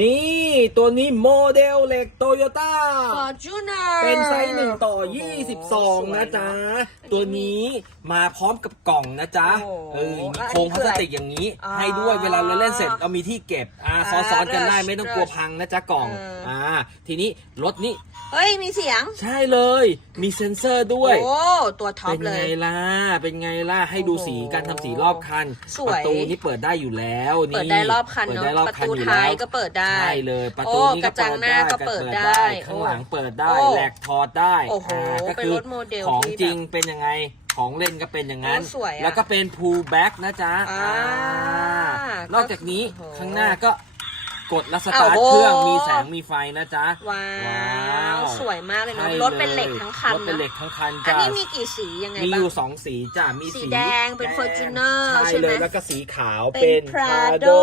นี่ ตัวนี้โมเดลเหล็กโตโยต้า ฟอร์จูเนอร์เป็นไซส์หนึ่งต่อ 22 นะจ๊ะ ตัวนี้มาพร้อมกับกล่องนะจ๊ะ โอ้เออมีโครงพลาสติกอย่างนี้ อ่าให้ด้วยเวลาเราเล่นเสร็จเรามีที่เก็บ อ่าอ่าซ้อนๆกันได้ rush ไม่ต้องกลัวพังนะจ๊ะกล่อง เอออ่ อ่า ทีนี้รถนี้เฮ้ย มีเสียง ใช่เลย มีเซ็นเซอร์ด้วย โอ้ ตัวท็อปเป็นเลไงย ล่ะ เป็นไงล่ะ ให้ดูสีการทำสีรอบคัน สวย ประตูนี่เปิดได้อยู่แล้วนี่เปิดได้รอบคันปิดเนาะได้รอบประคันตูอยู่ท้ายแล้วก็เปิดได้ใช่เลยประตูโอ้นี้กระจังหน้าก็เปิดได้ข้างหลังเปิดได้โอ้แหลกถอดได้โอ้โหาก็เป็นคือรถโมเดลของที่จริงแบบเป็นยังไงของเล่นก็เป็นอย่างนั้น โอ้สวยอะแล้วก็เป็น pull back นะจ๊ะอ่าอ่านอกจากนี้โอ้โหข้างหน้าก็กดและสตาร์ทโอ้โห เครื่องมีแสงมีไฟนะจ๊ะ ว้าวสวยมากเลยเนาะใช่รถเป็นเหล็กทั้งคันรถเป็นนะเหล็กทั้งคันอันจ้ะ นี้มีกี่สียังไงมีอบ้างยู่สองสีจ้ะมีสีแดงเป็น Fortuner ใช่ใช่ไหมเลยแล้วก็สีขาวเป็เป็นน Prado Prado